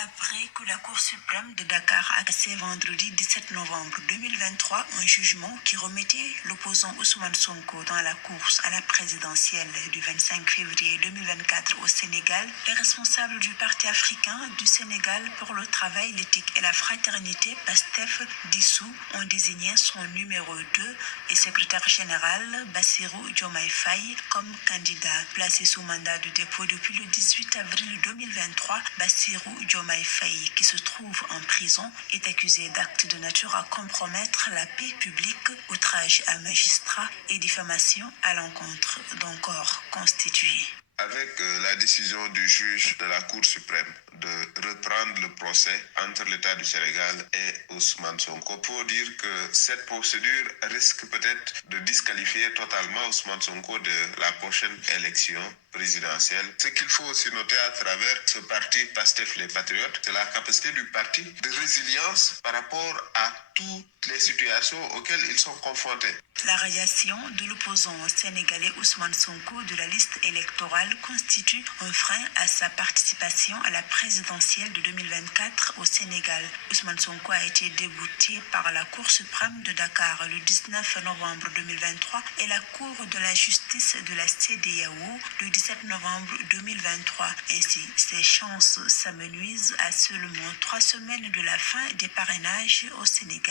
Après que la Cour suprême de Dakar a cassé vendredi 17 novembre 2023 un jugement qui remettait l'opposant Ousmane Sonko dans la course à la présidentielle du 25 février 2024 au Sénégal, les responsables du Parti africain du Sénégal pour le travail, l'éthique et la fraternité, PASTEF, dissous, ont désigné son numéro 2 et secrétaire général, Bassirou Diomaye Faye, comme candidat. Placé sous mandat de dépôt depuis le 18 avril 2023, Bassirou Diomaye Faye, qui se trouve en prison, est accusé d'actes de nature à compromettre la paix publique, outrage à magistrat et diffamation à l'encontre d'un corps constitué. Avec la décision du juge de la Cour suprême de reprendre le procès entre l'État du Sénégal et Ousmane Sonko, pour dire que cette procédure risque peut-être de disqualifier totalement Ousmane Sonko de la prochaine élection présidentielle. Ce qu'il faut aussi noter à travers ce parti PASTEF les Patriotes, c'est la capacité du parti de résilience par rapport à toutes les situations auxquelles ils sont confrontés. La radiation de l'opposant sénégalais Ousmane Sonko de la liste électorale constitue un frein à sa participation à la présidentielle de 2024 au Sénégal. Ousmane Sonko a été débouté par la Cour suprême de Dakar le 19 novembre 2023 et la Cour de la justice de la CEDEAO le 17 novembre 2023. Ainsi, ses chances s'amenuisent à seulement 3 semaines de la fin des parrainages au Sénégal.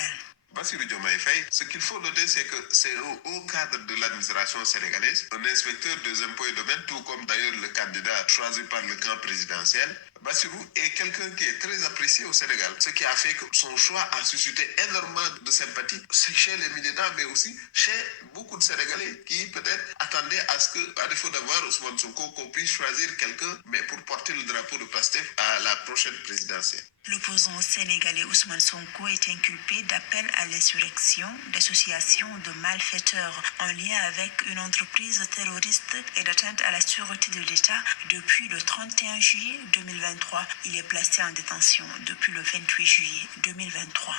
Bassirou Diomaye Faye, ce qu'il faut noter, c'est que c'est un haut cadre de l'administration sénégalaise, un inspecteur des impôts et domaines, tout comme d'ailleurs le candidat choisi par le camp présidentiel. Bassirou est quelqu'un qui est très apprécié au Sénégal, ce qui a fait que son choix a suscité énormément de sympathie chez les militants, mais aussi chez beaucoup de Sénégalais qui peut-être attendaient à ce que, à défaut d'avoir Ousmane Sonko, qu'on puisse choisir quelqu'un, mais pour porter le drapeau de PASTEF à la prochaine présidentielle. L'opposant sénégalais Ousmane Sonko est inculpé d'appel à l'insurrection, d'association de malfaiteurs en lien avec une entreprise terroriste et d'atteinte à la sûreté de l'État depuis le 31 juillet 2023. Il est placé en détention depuis le 28 juillet 2023.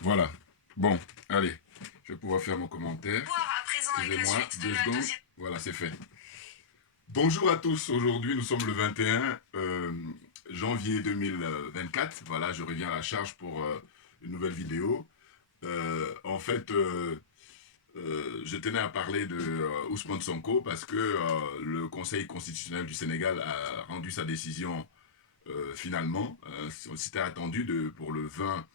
Voilà. Bon, allez, je vais pouvoir faire mon commentaire. Excusez-moi, 2 secondes. Voilà, c'est fait. Bonjour à tous. Aujourd'hui, nous sommes le 21 janvier 2024. Voilà, je reviens à la charge pour une nouvelle vidéo. En fait, je tenais à parler de Ousmane Sonko parce que le Conseil constitutionnel du Sénégal a rendu sa décision finalement. C'était attendu pour le 20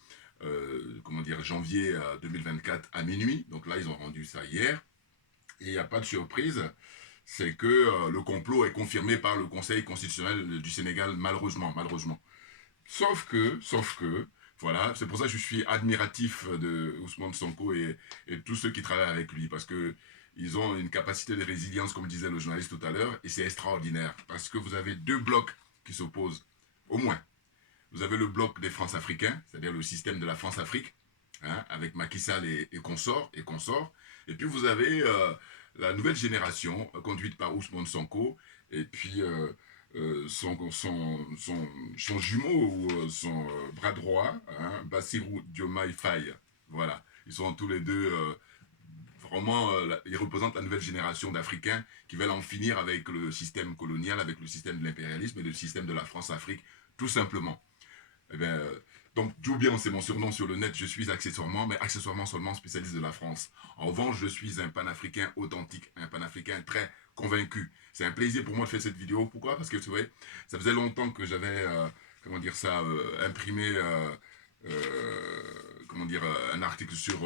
janvier 2024 à minuit. Donc là, ils ont rendu ça hier. Et il n'y a pas de surprise. C'est que le complot est confirmé par le Conseil constitutionnel du Sénégal, malheureusement. Sauf que, voilà, c'est pour ça que je suis admiratif de Ousmane Sonko et tous ceux qui travaillent avec lui, parce que ils ont une capacité de résilience, comme disait le journaliste tout à l'heure, et c'est extraordinaire, parce que vous avez 2 blocs qui s'opposent, au moins. Vous avez le bloc des France-Africains, c'est-à-dire le système de la France-Afrique, hein, avec Macky Sall et consorts, et puis vous avez la nouvelle génération, conduite par Ousmane Sonko, et puis son jumeau ou son bras droit, hein, Bassirou Diomaye Faye. Voilà, ils sont tous les deux vraiment, ils représentent la nouvelle génération d'Africains qui veulent en finir avec le système colonial, avec le système de l'impérialisme et le système de la France-Afrique, tout simplement. Eh bien, donc, Djoubian, c'est mon surnom sur le net, je suis accessoirement seulement spécialiste de la France. En revanche, je suis un panafricain authentique, un panafricain très convaincu. C'est un plaisir pour moi de faire cette vidéo. Pourquoi? Parce que, vous savez, ça faisait longtemps que j'avais, imprimé, un article sur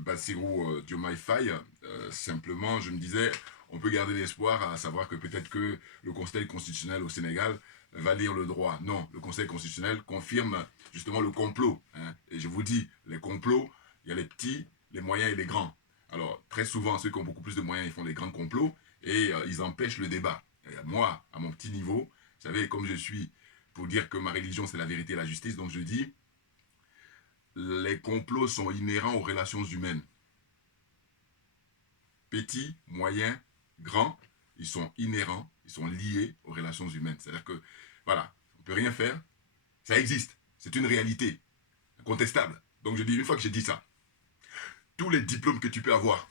Bassirou Diomaye Faye. Simplement, je me disais, on peut garder l'espoir à savoir que peut-être que le Conseil constitutionnel au Sénégal va lire le droit. Non, le Conseil constitutionnel confirme justement le complot. Hein. Et je vous dis, les complots, il y a les petits, les moyens et les grands. Alors, très souvent, ceux qui ont beaucoup plus de moyens, ils font les grands complots et ils empêchent le débat. Et moi, à mon petit niveau, vous savez, comme je suis, pour dire que ma religion, c'est la vérité et la justice, donc je dis, les complots sont inhérents aux relations humaines. Petits, moyens, grands, ils sont inhérents, ils sont liés aux relations humaines. C'est-à-dire que, voilà, on ne peut rien faire, ça existe, c'est une réalité, incontestable. Donc je dis, une fois que j'ai dit ça, tous les diplômes que tu peux avoir,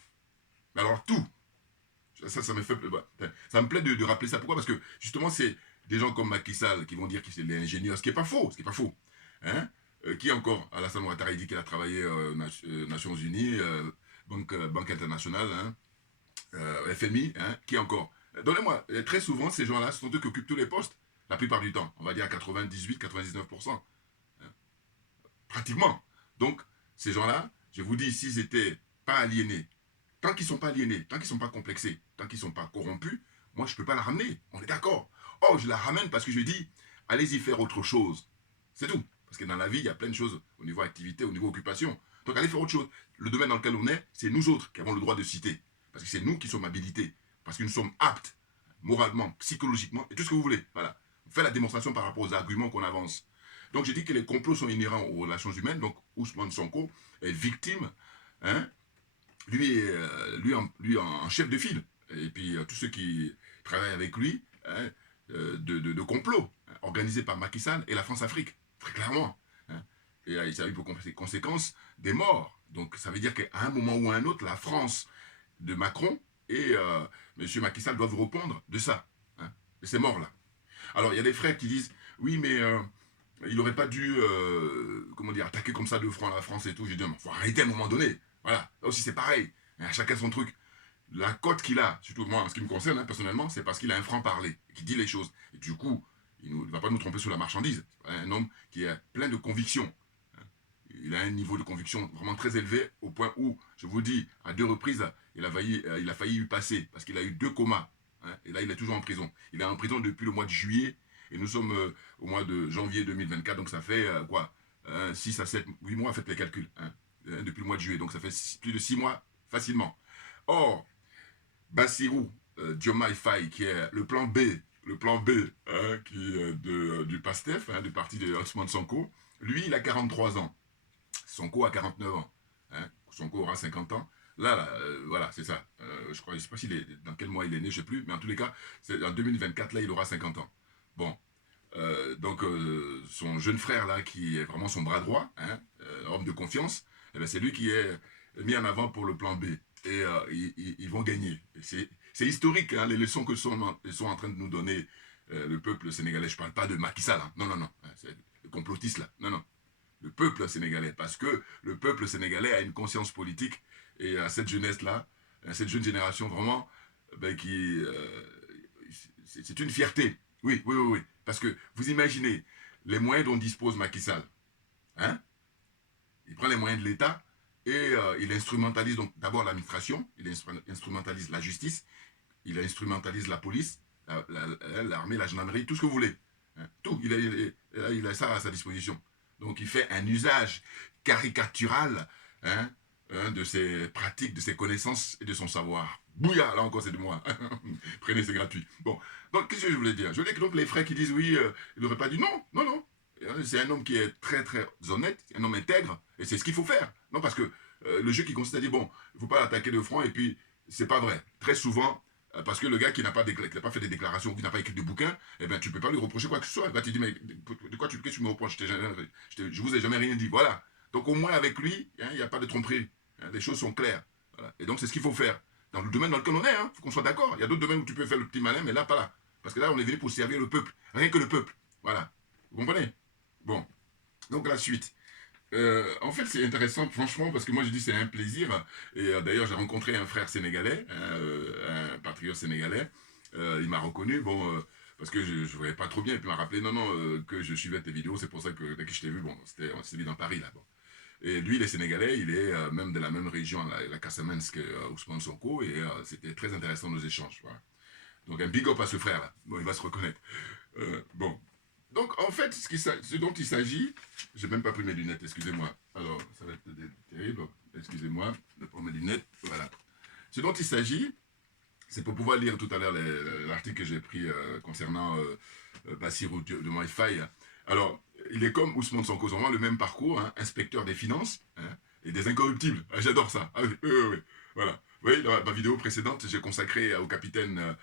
alors tout, ça me fait, ça me plaît de rappeler ça. Pourquoi? Parce que justement, c'est des gens comme Macky Sall qui vont dire qu'il est ingénieur, ce qui n'est pas faux, hein. Qui encore, Alassane Ouattara, il dit qu'il a travaillé aux Nations Unies, Banque internationale, hein, FMI, hein, qui encore. Donnez-moi, très souvent, ces gens-là, ce sont eux qui occupent tous les postes, la plupart du temps, on va dire à 98-99%, hein, pratiquement. Donc, ces gens-là, je vous dis, s'ils n'étaient pas aliénés, tant qu'ils ne sont pas aliénés, tant qu'ils ne sont pas complexés, tant qu'ils ne sont pas corrompus, moi, je ne peux pas la ramener, on est d'accord. Oh, je la ramène parce que je dis, allez-y faire autre chose. C'est tout. Parce que dans la vie, il y a plein de choses au niveau activité, au niveau occupation. Donc, allez faire autre chose. Le domaine dans lequel on est, c'est nous autres qui avons le droit de citer. Parce que c'est nous qui sommes habilités. Parce que nous sommes aptes, moralement, psychologiquement, et tout ce que vous voulez. Voilà. Faites la démonstration par rapport aux arguments qu'on avance. Donc, j'ai dit que les complots sont inhérents aux relations humaines. Donc, Ousmane Sonko est victime, hein, lui en chef de file. Et puis, tous ceux qui travaillent avec lui, hein, de complots, hein, organisés par Macky Sall et la France-Afrique, très clairement. Hein. Et ça a eu pour conséquence des morts. Donc, ça veut dire qu'à un moment ou à un autre, la France de Macron et M. Macky Sall doivent répondre de ça, hein, de ces morts-là. Alors, il y a des frères qui disent, oui, mais il n'aurait pas dû, comment dire, attaquer comme ça de front la France et tout. J'ai dit, il faut arrêter à un moment donné. Voilà, là aussi c'est pareil, hein, chacun son truc. La cote qu'il a, surtout moi, en ce qui me concerne, hein, personnellement, c'est parce qu'il a un franc-parler, qui dit les choses. Et du coup, il ne va pas nous tromper sur la marchandise. C'est un homme qui est plein de convictions. Il a un niveau de conviction vraiment très élevé, au point où, je vous dis, à 2 reprises, il a failli y passer, parce qu'il a eu 2 comas. Hein, et là, il est toujours en prison. Il est en prison depuis le mois de juillet, et nous sommes au mois de janvier 2024, donc ça fait quoi 6 à 7, 8 mois, faites les calculs, hein, depuis le mois de juillet, donc ça fait plus de 6 mois facilement. Or, Bassirou Diomaye Faye, qui est le plan B, hein, du PASTEF, hein, du parti de Ousmane Sonko, lui, il a 43 ans. Sonko a 49 ans. Hein. Sonko aura 50 ans. Là, voilà, c'est ça. Je ne sais pas dans quel mois il est né, je ne sais plus, mais en tous les cas, en 2024, là, il aura 50 ans. Bon. Donc, son jeune frère, là, qui est vraiment son bras droit, hein, homme de confiance, eh ben, c'est lui qui est mis en avant pour le plan B. Et ils vont gagner. C'est historique, hein, les leçons que sont en train de nous donner le peuple sénégalais. Je ne parle pas de Macky Sall, hein. Non, c'est le complotiste, là. Non. Le peuple sénégalais. Parce que le peuple sénégalais a une conscience politique et à cette jeunesse-là, à cette jeune génération, vraiment, ben, c'est une fierté. Oui. Parce que vous imaginez les moyens dont dispose Macky Sall. Hein? Il prend les moyens de l'État et il instrumentalise donc d'abord l'administration, il instrumentalise la justice, il instrumentalise la police, l'armée, la gendarmerie, tout ce que vous voulez. Hein? Tout, il a ça à sa disposition. Donc il fait un usage caricatural, hein, de ses pratiques, de ses connaissances et de son savoir. Bouya, là encore c'est de moi. Prenez, c'est gratuit. Bon, donc qu'est-ce que je voulais dire? Je voulais que donc les frères qui disent oui, il n'aurait pas dit non. C'est un homme qui est très très honnête, un homme intègre, et c'est ce qu'il faut faire. Non, parce que le jeu qui consiste à dire, bon, il ne faut pas l'attaquer de front, et puis c'est pas vrai. Très souvent, parce que le gars qui n'a pas fait des déclarations, qui n'a pas écrit de bouquin, eh ben, tu ne peux pas lui reprocher quoi que ce soit. Il va te dire, mais qu'est-ce que tu me reproches? Je vous ai jamais rien dit. Voilà. Donc au moins avec lui, il n'y a pas de tromperie. Hein, les choses sont claires. Voilà. Et donc c'est ce qu'il faut faire. Dans le domaine dans lequel on est, il faut qu'on soit d'accord. Il y a d'autres domaines où tu peux faire le petit malin, mais là, pas là. Parce que là, on est venu pour servir le peuple. Rien que le peuple. Voilà. Vous comprenez? Bon. Donc la suite. En fait, c'est intéressant, franchement, parce que moi, je dis c'est un plaisir. Et d'ailleurs, j'ai rencontré un frère sénégalais, un patriote sénégalais. Il m'a reconnu, bon, parce que je ne voyais pas trop bien. Et puis, il m'a rappelé, que je suivais tes vidéos. C'est pour ça que dès que je t'ai vu, bon, on s'est vu dans Paris, là. Bon. Et lui, il est sénégalais, il est même de la même région, la Casamance, que Ousmane Sonko. Et c'était très intéressant nos échanges. Voilà. Donc, un big up à ce frère-là. Bon, il va se reconnaître. Bon. Donc, en fait, ce dont il s'agit, j'ai même pas pris mes lunettes, excusez-moi. Alors, ça va être terrible, excusez-moi, de prendre mes lunettes, voilà. Ce dont il s'agit, c'est pour pouvoir lire tout à l'heure l'article que j'ai pris concernant Bassirou Diomaye Faye. Alors, il est comme Ousmane Sonko, vraiment le même parcours, hein, inspecteur des finances, hein, et des incorruptibles. Ah, j'adore ça. Ah, oui. Voilà. Vous voyez, dans ma vidéo précédente, j'ai consacré au capitaine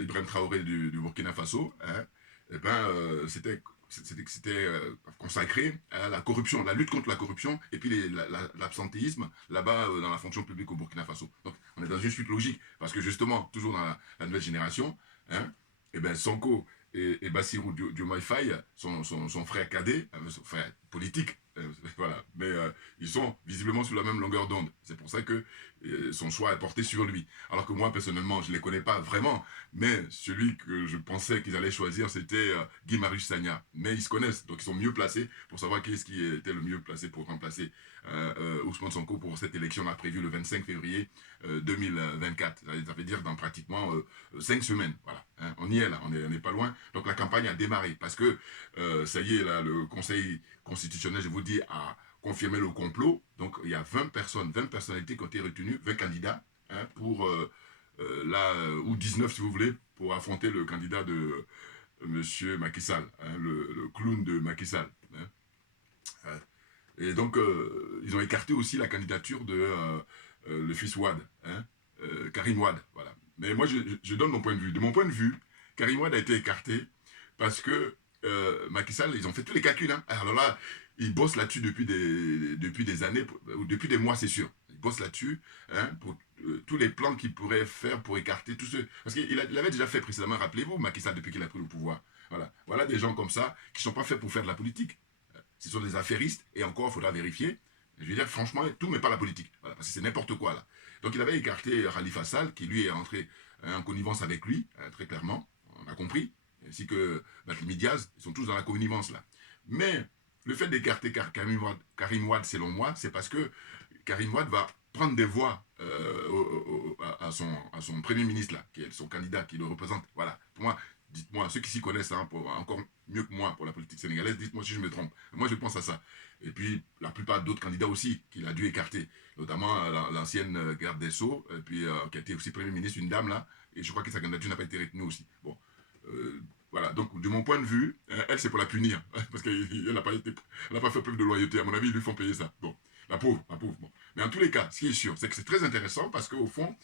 Ibrahim Traoré du Burkina Faso, hein. Eh ben, c'était consacré à la corruption, la lutte contre la corruption, et puis l'absentéisme là-bas dans la fonction publique au Burkina Faso. Donc, on est dans une suite logique, parce que justement, toujours dans la nouvelle génération, hein, eh ben, Sonko et Bassirou Diomaye Faye, son frère cadet, son frère politique, voilà, mais ils sont visiblement sur la même longueur d'onde. C'est pour ça que son choix est porté sur lui. Alors que moi, personnellement, je ne les connais pas vraiment, mais celui que je pensais qu'ils allaient choisir, c'était Guy Marius Sagna. Mais ils se connaissent, donc ils sont mieux placés pour savoir qui est-ce qui était le mieux placé pour remplacer Ousmane Sonko pour cette élection-là prévue le 25 février 2024. Ça veut dire dans pratiquement 5 semaines. Voilà, hein, on y est là, on n'est pas loin. Donc la campagne a démarré parce que ça y est, là, le Conseil constitutionnel, je vous dis, a confirmé le complot. Donc il y a 20 personnes, 20 personnalités qui ont été retenues, 20 candidats, hein, pour ou 19 si vous voulez, pour affronter le candidat de Monsieur Macky Sall, hein, le clown de Macky Sall. Hein. Et donc, ils ont écarté aussi la candidature de le fils Wade, hein, Karim Wade. Voilà. Mais moi, je donne mon point de vue. De mon point de vue, Karim Wade a été écarté parce que Macky Sall, ils ont fait tous les calculs. Hein. Alors là, ils bossent là-dessus depuis des années, ou depuis des mois, c'est sûr. Ils bossent là-dessus, hein, pour tous les plans qu'ils pourraient faire pour écarter tous ceux... Parce qu'il avait déjà fait précédemment, rappelez-vous, Macky Sall, depuis qu'il a pris le pouvoir. Voilà des gens comme ça qui ne sont pas faits pour faire de la politique. Ce sont des affairistes, et encore, il faudra vérifier. Je veux dire, franchement, tout, mais pas la politique. Voilà, parce que c'est n'importe quoi, là. Donc, il avait écarté Khalifa Sall, qui, lui, est entré en connivence avec lui, très clairement. On a compris. Ainsi que Barthélémy Diaz, ils sont tous dans la connivence, là. Mais, le fait d'écarter Karim Wade, selon moi, c'est parce que Karim Wade va prendre des voix à son premier ministre, là, qui est son candidat, qui le représente. Voilà. Pour moi, dites-moi, ceux qui s'y connaissent, hein, encore mieux que moi pour la politique sénégalaise, dites-moi si je me trompe. Moi, je pense à ça. Et puis, la plupart d'autres candidats aussi, qu'il a dû écarter, notamment l'ancienne garde des Sceaux, et puis, qui a été aussi Premier ministre, une dame là, et je crois que sa candidature n'a pas été retenue aussi. Bon, voilà, donc de mon point de vue, elle, c'est pour la punir, parce qu'elle n'a pas fait preuve de loyauté. À mon avis, ils lui font payer ça. Bon, la pauvre, bon. Mais en tous les cas, ce qui est sûr, c'est que c'est très intéressant, parce qu'au fond,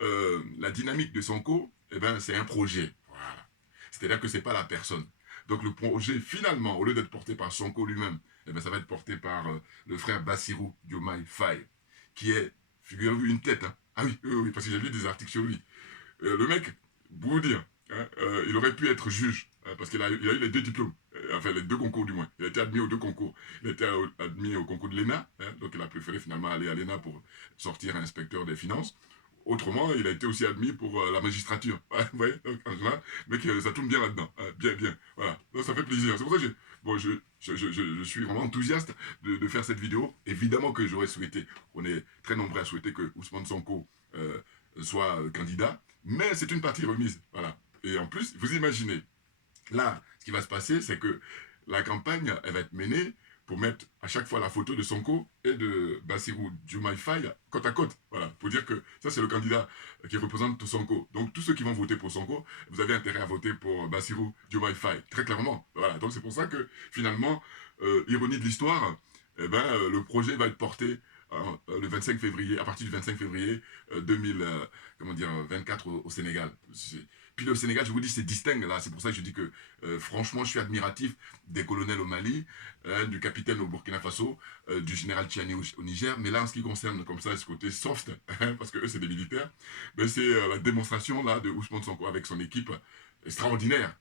la dynamique de Sonko, eh ben, c'est un projet. Voilà. C'est-à-dire que ce n'est pas la personne. Donc le projet, finalement, au lieu d'être porté par Sonko lui-même, eh bien, ça va être porté par le frère Bassirou Diomaye Faye, qui est, figurez-vous, une tête. Hein. Ah oui, parce que j'ai lu des articles sur lui. Le mec, pour vous dire, hein, il aurait pu être juge, hein, parce qu'il a eu les 2 diplômes, enfin les 2 concours du moins. Il a été admis aux 2 concours. Il a été admis au concours de l'ENA, hein, donc il a préféré finalement aller à l'ENA pour sortir inspecteur des finances. Autrement, il a été aussi admis pour la magistrature. Vous voyez, donc, en général, mec, ça tourne bien là-dedans. Bien. Voilà. Donc, ça fait plaisir. C'est pour ça que je suis vraiment enthousiaste de faire cette vidéo. Évidemment que j'aurais souhaité, on est très nombreux à souhaiter que Ousmane Sonko soit candidat, mais c'est une partie remise. Voilà. Et en plus, vous imaginez, là, ce qui va se passer, c'est que la campagne, elle va être menée pour mettre à chaque fois la photo de Sonko et de Bassirou Diomaye Faye côte à côte. Voilà, pour dire que ça, c'est le candidat qui représente tout Sonko. Donc, tous ceux qui vont voter pour Sonko, vous avez intérêt à voter pour Bassirou Diomaye Faye, très clairement. Voilà, donc c'est pour ça que, finalement, ironie de l'histoire, eh ben, le projet va être porté le 25 février, à partir du 25 février 2024 au Sénégal. Puis le Sénégal, je vous dis, c'est distinct là. C'est pour ça que je dis que, franchement, je suis admiratif des colonels au Mali, du capitaine au Burkina Faso, du général Tchiani au Niger. Mais là, en ce qui concerne comme ça, ce côté soft, parce que eux, c'est des militaires, ben, c'est la démonstration là de Ousmane Sonko avec son équipe extraordinaire,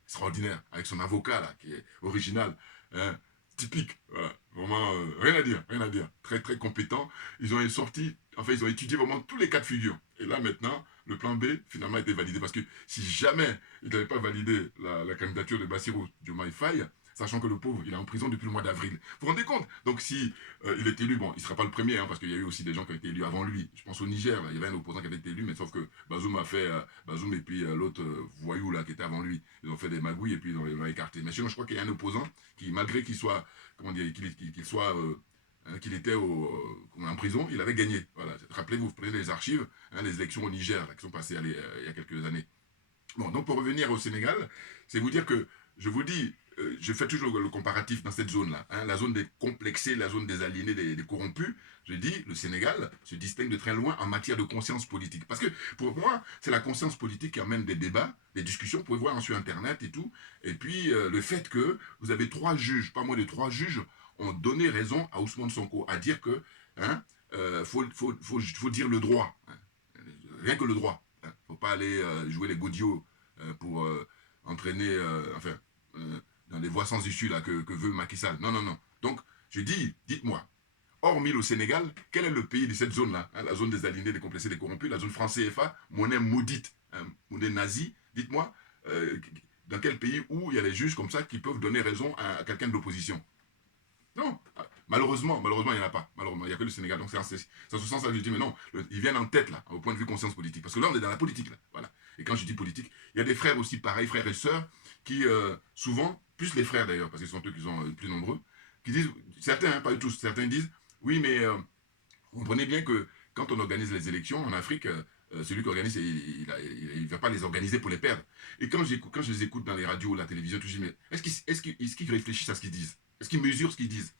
avec son avocat là, qui est original, hein, typique, voilà. Vraiment, rien à dire. Très, très compétent. Ils ont étudié vraiment tous les cas de figure. Et là, maintenant, le plan B, finalement, a été validé. Parce que si jamais il n'avait pas validé la candidature de Bassirou Diomaye Faye, sachant que le pauvre, il est en prison depuis le mois d'avril. Vous vous rendez compte? Donc, si il est élu, bon, il ne sera pas le premier, hein, parce qu'il y a eu aussi des gens qui ont été élus avant lui. Je pense au Niger, là, il y avait un opposant qui avait été élu, mais sauf que Bazoum et puis l'autre voyou, là, qui était avant lui, ils ont fait des magouilles et puis ils l'ont écarté. Mais sinon, je crois qu'il y a un opposant qui, malgré qu'il soit, qu'il était en prison, il avait gagné. Voilà. Rappelez-vous, vous prenez les archives, hein, les élections au Niger, là, qui sont passées il y a quelques années. Bon, donc pour revenir au Sénégal, c'est vous dire que, je vous dis, je fais toujours le comparatif dans cette zone-là, hein, la zone des complexés, la zone des aliénés, des corrompus. Je dis, le Sénégal se distingue de très loin en matière de conscience politique. Parce que, pour moi, c'est la conscience politique qui amène des débats, des discussions, vous pouvez voir sur Internet et tout. Et puis, le fait que vous avez 3 juges, pas moins de 3 juges, ont donné raison à Ousmane Sonko, à dire que, hein, faut dire le droit. Hein, rien que le droit. Hein, faut pas aller jouer les godillots pour entraîner, dans les voies sans issue là, que veut Macky Sall. Non, non, non. Donc, je dis, dites-moi, hormis le Sénégal, quel est le pays de cette zone-là, hein, la zone des aliénés, des complexés, des corrompus, la zone franc CFA, monnaie maudite, hein, monnaie nazie, dites-moi, dans quel pays où il y a des juges comme ça qui peuvent donner raison à quelqu'un de l'opposition? Non, malheureusement, il n'y en a pas. Malheureusement, il n'y a que le Sénégal. Donc c'est en ce sens-là que je dis, mais non, ils viennent en tête, là, au point de vue conscience politique. Parce que là, on est dans la politique, là. Voilà. Et quand je dis politique, il y a des frères aussi pareils, frères et sœurs, qui souvent, plus les frères d'ailleurs, parce qu'ils sont eux qui sont les plus nombreux, qui disent, certains, hein, pas tous, certains disent, oui, mais vous comprenez bien que quand on organise les élections en Afrique, celui qui organise, il ne va pas les organiser pour les perdre. Et quand je les écoute dans les radios, la télévision, tout, je dis, mais est-ce qu'ils réfléchissent à ce qu'ils disent? Est-ce qu'ils mesurent ce qu'ils disent?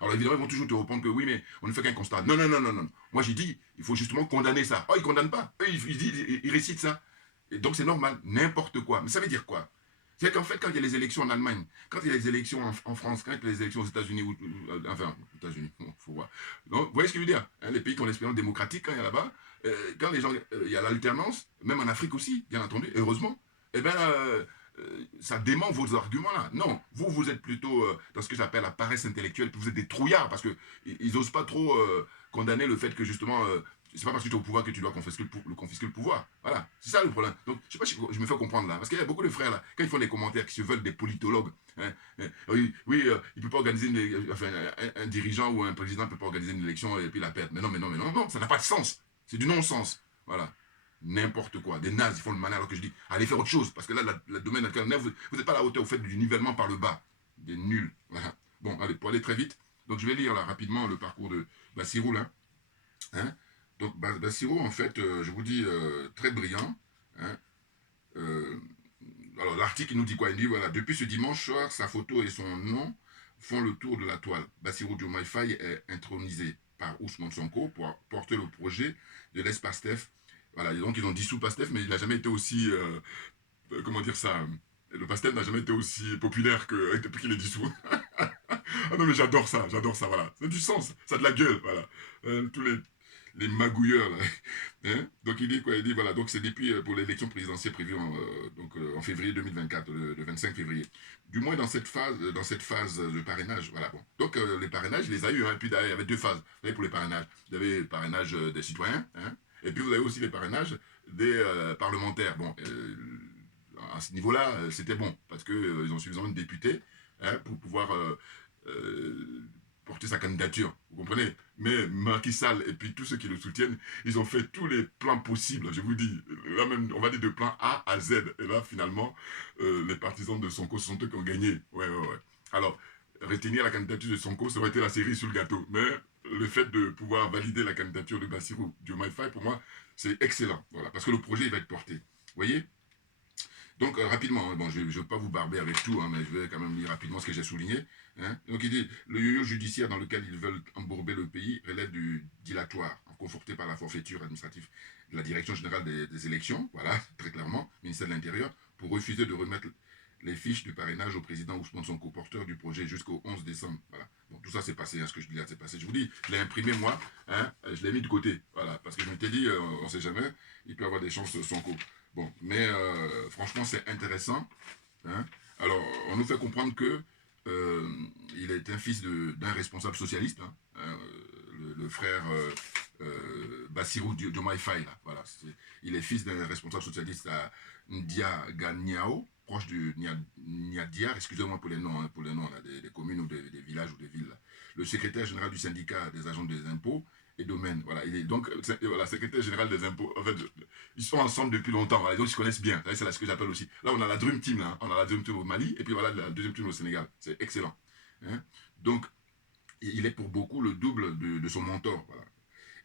Alors évidemment, ils vont toujours te répondre que oui, mais on ne fait qu'un constat. Non, non, non, non, non. Moi, j'ai dit, il faut justement condamner ça. Oh, ils ne condamnent pas. Eux, ils récitent ça. Et donc, c'est normal. N'importe quoi. Mais ça veut dire quoi? C'est qu'en fait, quand il y a les élections en Allemagne, quand il y a les élections en France, quand il y a les élections aux États-Unis, enfin, aux États-Unis, bon, faut voir. Donc, vous voyez ce que je veux dire, hein, les pays qui ont l'expérience démocratique, quand il y a là-bas, quand les gens, il y a l'alternance, même en Afrique aussi, bien entendu, heureusement, eh bien, ça dément vos arguments là. Non, vous êtes plutôt dans ce que j'appelle la paresse intellectuelle, puis vous êtes des trouillards parce qu'ils n'osent pas trop condamner le fait que justement, c'est pas parce que tu es au pouvoir que tu dois confisquer le pouvoir. Voilà, c'est ça le problème. Donc, je sais pas si je me fais comprendre là, parce qu'il y a beaucoup de frères là, quand ils font des commentaires qui se veulent des politologues, hein, oui, il peut pas organiser un dirigeant ou un président ne peut pas organiser une élection et puis la perdre. Mais non, non, ça n'a pas de sens. C'est du non-sens. Voilà. N'importe quoi. Des nazes, ils font le malin alors que je dis, allez faire autre chose. Parce que là, le domaine dans lequel on est, vous n'êtes pas à la hauteur, vous faites du nivellement par le bas. Des nuls. Voilà. Bon, allez, pour aller très vite. Donc, je vais lire là rapidement le parcours de Bassirou là. Hein? Donc, Bassirou, en fait, je vous dis, très brillant. Hein? Alors, l'article, il nous dit quoi? Il dit, voilà, depuis ce dimanche soir, sa photo et son nom font le tour de la toile. Bassirou Diomaye Faye est intronisé par Ousmane Sonko pour porter le projet de l'ES-PASTEF. Voilà, et donc ils ont dissous PASTEF, mais il n'a jamais été aussi, comment dire ça, le PASTEF n'a jamais été aussi populaire que depuis qu'il est dissous. Ah non mais j'adore ça, voilà. Ça a du sens, ça a de la gueule, voilà. Tous les magouilleurs, là. Hein? Donc il dit quoi? Il dit, voilà, donc c'est depuis pour l'élection présidentielle prévue en février 2024, le 25 février. Du moins dans cette phase de parrainage, voilà. Bon. Donc les parrainages, il les a eu, hein, et puis il y avait deux phases. Vous savez, pour les parrainages, vous avez le parrainage des citoyens, hein, et puis vous avez aussi les parrainages des parlementaires. Bon, à ce niveau-là, c'était bon, parce qu'ils ont suffisamment de députés, hein, pour pouvoir porter sa candidature, vous comprenez? Mais Macky Sall et puis tous ceux qui le soutiennent, ils ont fait tous les plans possibles, je vous dis, là même, on va dire de plan A à Z, et là finalement, les partisans de Sonko, ce sont eux qui ont gagné, ouais. Alors, retenir la candidature de Sonko, ça aurait été la cerise sur le gâteau, mais le fait de pouvoir valider la candidature de Bassirou Diomaye Faye, pour moi, c'est excellent, voilà, parce que le projet, il va être porté, vous voyez? Donc, rapidement, hein, bon, je ne vais pas vous barber avec tout, hein, mais je vais quand même lire rapidement ce que j'ai souligné. Hein. Donc, il dit, le yo-yo judiciaire dans lequel ils veulent embourber le pays relève du dilatoire, conforté par la forfaiture administrative de la Direction générale des élections, voilà, très clairement, ministère de l'Intérieur, pour refuser de remettre les fiches du parrainage au président Ousmane Sonko, porteur du projet jusqu'au 11 décembre. Voilà. Bon, tout ça, c'est passé, hein, ce que je dis là, c'est passé. Je vous dis, je l'ai imprimé, moi, hein, je l'ai mis de côté, voilà, parce que je m'étais dit, on ne sait jamais, il peut avoir des chances Sonko. Bon, mais franchement, c'est intéressant. Hein. Alors, on nous fait comprendre que il est un fils d'un responsable socialiste, hein, le frère Bassirou Diomaye Faye. Là, voilà, il est fils d'un responsable socialiste à Ndiaganiao, proche de Niadia, excusez-moi pour les noms, hein, là, des communes ou des villages ou des villes. Là. Le secrétaire général du syndicat des agents des impôts et domaines. Voilà, il est donc voilà, secrétaire général des impôts. En fait, ils sont ensemble depuis longtemps, voilà, donc ils se connaissent bien. C'est ce que j'appelle aussi. Là, on a la Dream Team, là, hein. On a la Dream Team au Mali, et puis voilà, la deuxième team au Sénégal. C'est excellent. Hein. Donc, il est pour beaucoup le double de son mentor. Voilà.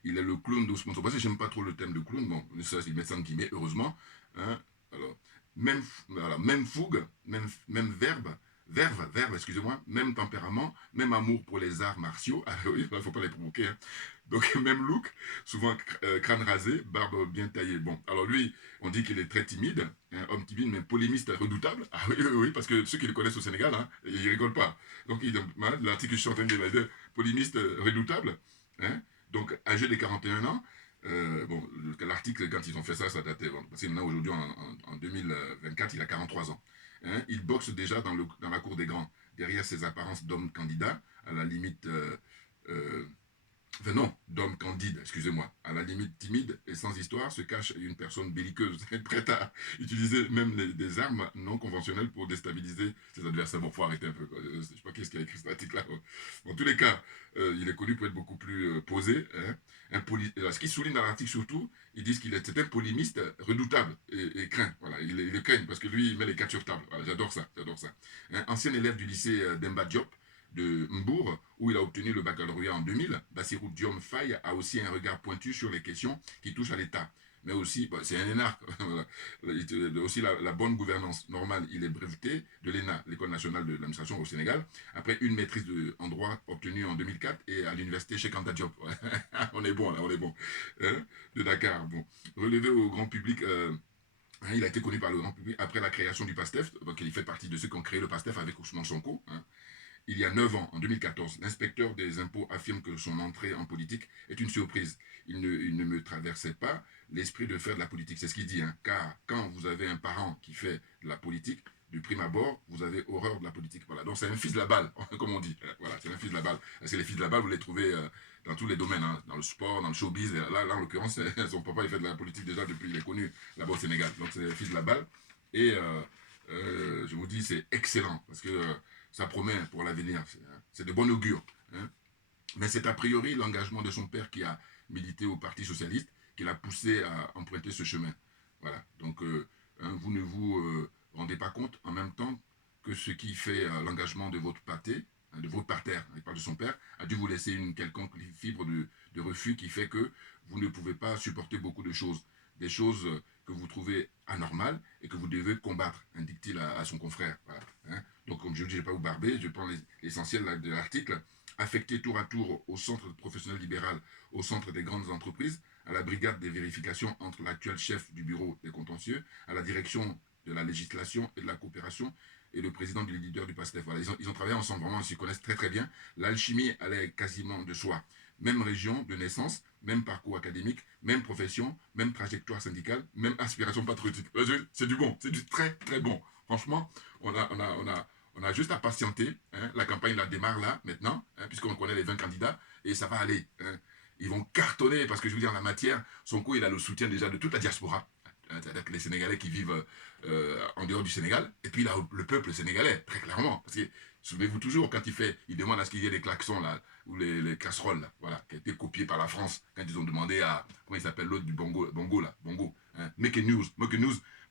Il est le clown d'Ousmane Sonko. Parce que j'aime pas trop le thème de clown, bon, ça, il met ça en guillemets, heureusement. Hein. Alors, même fougue, même verve, excusez-moi, même tempérament, même amour pour les arts martiaux. Ah oui, il ne faut pas les provoquer. Hein. Donc, même look, souvent crâne rasé, barbe bien taillée. Bon, alors lui, on dit qu'il est très timide, hein, homme timide, mais polémiste redoutable. Ah oui, parce que ceux qui le connaissent au Sénégal, hein, ils rigolent pas. Donc, l'article que je suis en train de dire, polémiste redoutable, hein, donc âgé de 41 ans, Bon, l'article, quand ils ont fait ça, ça datait, bon, parce que maintenant, aujourd'hui, en 2024, il a 43 ans. Hein, il boxe déjà dans la cour des grands, derrière ses apparences d'homme candidat, à la limite... enfin non, d'homme candide, excusez-moi, à la limite timide et sans histoire, se cache une personne belliqueuse, prête à utiliser même des armes non conventionnelles pour déstabiliser ses adversaires. Bon, faut arrêter un peu. Je ne sais pas qui est-ce qui a écrit cet article-là. Dans tous les cas, il est connu pour être beaucoup plus posé. Hein. Ce qu'il souligne dans l'article surtout, ils disent c'est un polémiste redoutable et craint. Voilà, il le craigne parce que lui, il met les cartes sur table. Voilà, j'adore ça, j'adore ça. Hein, ancien élève du lycée d'Emba Diop, de Mbourg, où il a obtenu le baccalauréat en 2000, Bassirou Diomaye Faye a aussi un regard pointu sur les questions qui touchent à l'État. Mais aussi, bon, c'est un énarque, voilà. Aussi la bonne gouvernance normale. Il est breveté de l'ENA, l'École nationale de l'administration au Sénégal, après une maîtrise en droit obtenue en 2004 et à l'université Cheikh Anta Diop. On est bon, là, on est bon. Hein, de Dakar. Bon. Relevé au grand public... hein, il a été connu par le grand public après la création du PASTEF, donc il fait partie de ceux qui ont créé le PASTEF avec Ousmane Sonko. Hein. Il y a 9 ans, en 2014, l'inspecteur des impôts affirme que son entrée en politique est une surprise. Il ne me traversait pas l'esprit de faire de la politique. C'est ce qu'il dit. Hein. Car quand vous avez un parent qui fait de la politique, de prime abord, vous avez horreur de la politique. Voilà. Donc c'est un fils de la balle, comme on dit. Voilà, c'est un fils de la balle. C'est les fils de la balle, vous les trouvez dans tous les domaines, hein, dans le sport, dans le showbiz. Là en l'occurrence, son papa, il fait de la politique déjà depuis, il est connu là-bas au Sénégal. Donc c'est les fils de la balle. Et je vous dis, c'est excellent. Parce que ça promet pour l'avenir. C'est de bon augure. Hein. Mais c'est a priori l'engagement de son père qui a milité au Parti Socialiste qui l'a poussé à emprunter ce chemin. Voilà. Donc, hein, vous ne vous rendez pas compte en même temps que ce qui fait l'engagement de votre parti, hein, de votre parterre, il parle de son père, a dû vous laisser une quelconque fibre de refus qui fait que vous ne pouvez pas supporter beaucoup de choses. Des choses que vous trouvez anormales et que vous devez combattre, indique-t-il à son confrère. Voilà. Hein. Donc, comme je ne dis pas vous barber, je prends l'essentiel de l'article. Affecté tour à tour au centre professionnel libéral, au centre des grandes entreprises, à la brigade des vérifications entre l'actuel chef du bureau des contentieux, à la direction de la législation et de la coopération et le président du leader du PASTEF. Voilà, ils ont travaillé ensemble, vraiment, ils se connaissent très très bien. L'alchimie allait quasiment de soi. Même région de naissance, même parcours académique, même profession, même trajectoire syndicale, même aspiration patriotique. C'est du bon, c'est du très très bon. Franchement, on a juste à patienter. Hein. La campagne la démarre là, maintenant, hein, puisqu'on connaît les 20 candidats, et ça va aller. Hein. Ils vont cartonner, parce que je vous dis, en la matière, Sonko, il a le soutien déjà de toute la diaspora. Hein, c'est-à-dire que les Sénégalais qui vivent en dehors du Sénégal, et puis il a le peuple sénégalais, très clairement. Parce que, souvenez-vous toujours, quand il demande à ce qu'il y ait des klaxons, là, ou les casseroles, là, voilà, qui a été copié par la France, quand ils ont demandé à, comment il s'appelle l'autre du Bongo, là, Bongo, hein, make a news.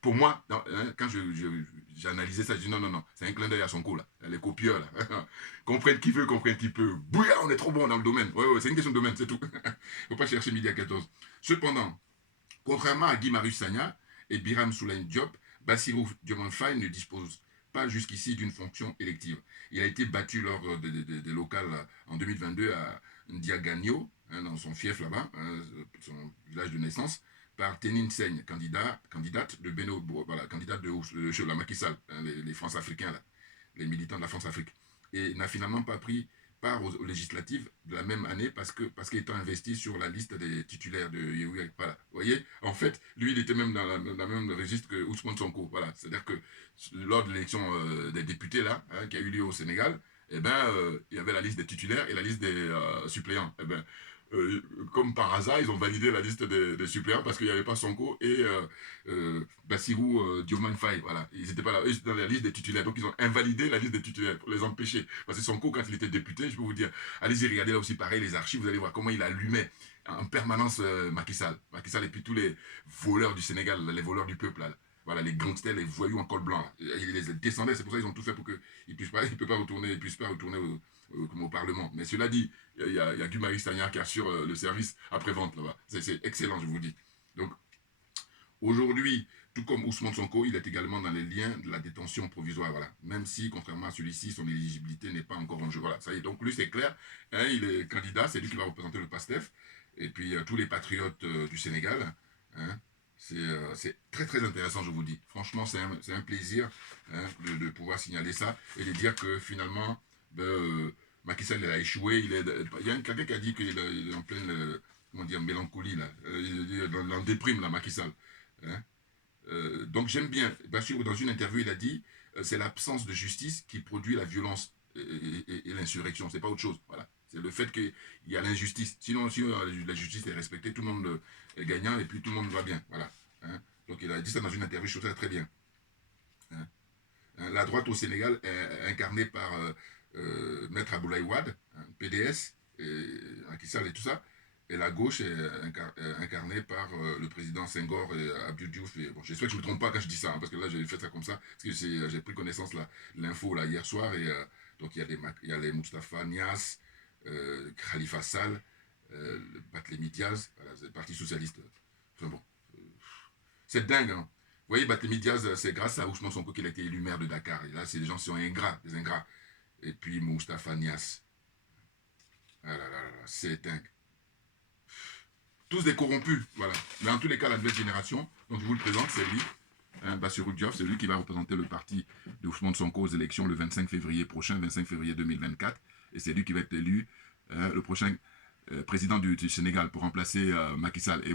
Pour moi, hein, quand j'ai analysé ça, je dis non, c'est un clin d'œil à Sonko, là, les copieurs, là. Comprennent qui veut, comprennent qui peut. Bouya, on est trop bon dans le domaine. Ouais, c'est une question de domaine, c'est tout. Faut pas chercher midi à 14. Cependant, contrairement à Guy Marius Sagna et Biram Soulaye Diop, Bassirou Diomaye Faye ne dispose pas jusqu'ici d'une fonction élective. Il a été battu lors des locales en 2022 à Ndiaganyo, hein, dans son fief là-bas, hein, son village de naissance, par Ténine Seigne, candidate de Beno, voilà, candidate de la Macky Sall, hein, les France-Africains, là, les militants de la France-Afrique. Et n'a finalement pas pris part aux législatives de la même année parce qu'étant investi sur la liste des titulaires de Yehoui. Voilà. Vous voyez, en fait, lui, il était même dans le même registre que Ousmane Sonko. Voilà. C'est-à-dire que lors de l'élection des députés, là, hein, qui a eu lieu au Sénégal, eh ben, il y avait la liste des titulaires et la liste des suppléants. Eh ben, comme par hasard, ils ont validé la liste des suppléants parce qu'il n'y avait pas Sonko et Bassirou Diomaye Faye. Voilà. Ils n'étaient pas là, ils étaient dans la liste des titulaires. Donc, ils ont invalidé la liste des titulaires pour les empêcher. Parce que Sonko, quand il était député, je peux vous dire, allez-y, regardez là aussi pareil, les archives, vous allez voir comment il allumait en permanence Macky Sall. Macky Sall et puis tous les voleurs du Sénégal, les voleurs du peuple, là. Voilà, les gangsters, les voyous en col blanc. Il les descendait, c'est pour ça qu'ils ont tout fait pour qu'ils ne puissent pas retourner au Parlement. Mais cela dit, il y a Guy Marius Sagna qui assure le service après-vente là-bas. C'est excellent, je vous dis. Donc, aujourd'hui, tout comme Ousmane Sonko, il est également dans les liens de la détention provisoire. Voilà. Même si, contrairement à celui-ci, son éligibilité n'est pas encore en jeu. Voilà, ça y est. Donc, lui, c'est clair. Hein, il est candidat, c'est lui qui va représenter le PASTEF. Et puis, tous les patriotes du Sénégal. Hein, c'est très très intéressant, je vous dis. Franchement, c'est un plaisir, hein, de pouvoir signaler ça et de dire que finalement, Macky Sall a échoué. Il y a quelqu'un qui a dit qu'il est en pleine comment dire, mélancolie, là, dans déprime, là, Macky Sall. Hein. Donc j'aime bien. Bachir, dans une interview, il a dit c'est l'absence de justice qui produit la violence et l'insurrection. C'est pas autre chose. Voilà. C'est le fait qu'il y a l'injustice. Sinon, si la justice est respectée, tout le monde est gagnant et puis tout le monde va bien. Voilà. Hein. Donc il a dit ça dans une interview, je trouve ça très bien. Hein. La droite au Sénégal est incarnée par Maître Aboulaye Wade, hein, PDS, Macky Sall et tout ça. Et la gauche est incarnée par le président Senghor et Abdou Diouf. Et, bon, j'espère que je ne me trompe pas quand je dis ça, hein, parce que là, j'ai fait ça comme ça. Parce que j'ai pris connaissance de l'info hier soir. Et donc, il y a les Moustapha Niasse, Khalifa Sall, Barthélémy Diaz, voilà, c'est le Parti Socialiste. Enfin bon, c'est dingue, hein. Vous voyez, Barthélémy Diaz, c'est grâce à Ousmane Sonko qu'il a été élu maire de Dakar. Et là, c'est des gens qui sont ingrats, des ingrats. Et puis, Moustapha Niasse. Ah là là là, c'est dingue. Tous des corrompus, voilà. Mais en tous les cas, la nouvelle génération, donc je vous le présente, c'est lui, hein, Bassirou Diouf, c'est lui qui va représenter le parti de Ousmane Sonko aux élections le 25 février prochain, 25 février 2024. Et c'est lui qui va être élu le prochain président du Sénégal pour remplacer Macky Sall. Et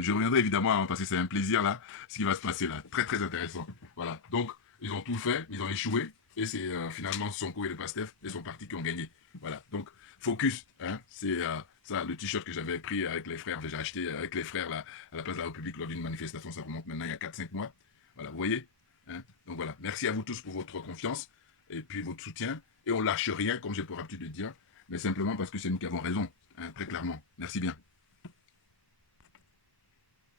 je reviendrai évidemment, hein, parce que c'est un plaisir là, ce qui va se passer là. Très très intéressant. Voilà. Donc, ils ont tout fait, ils ont échoué. Et c'est finalement Sonko et le PASTEF et son parti qui ont gagné. Voilà. Donc, focus, hein, c'est ça, le t-shirt que j'avais pris avec les frères, j'ai acheté avec les frères là, à la place de la République lors d'une manifestation, ça remonte maintenant il y a 4-5 mois. Voilà, vous voyez, hein. Donc voilà, merci à vous tous pour votre confiance et puis votre soutien. Et on lâche rien, comme j'ai pour habitude de dire, mais simplement parce que c'est nous qui avons raison, hein, très clairement. Merci bien.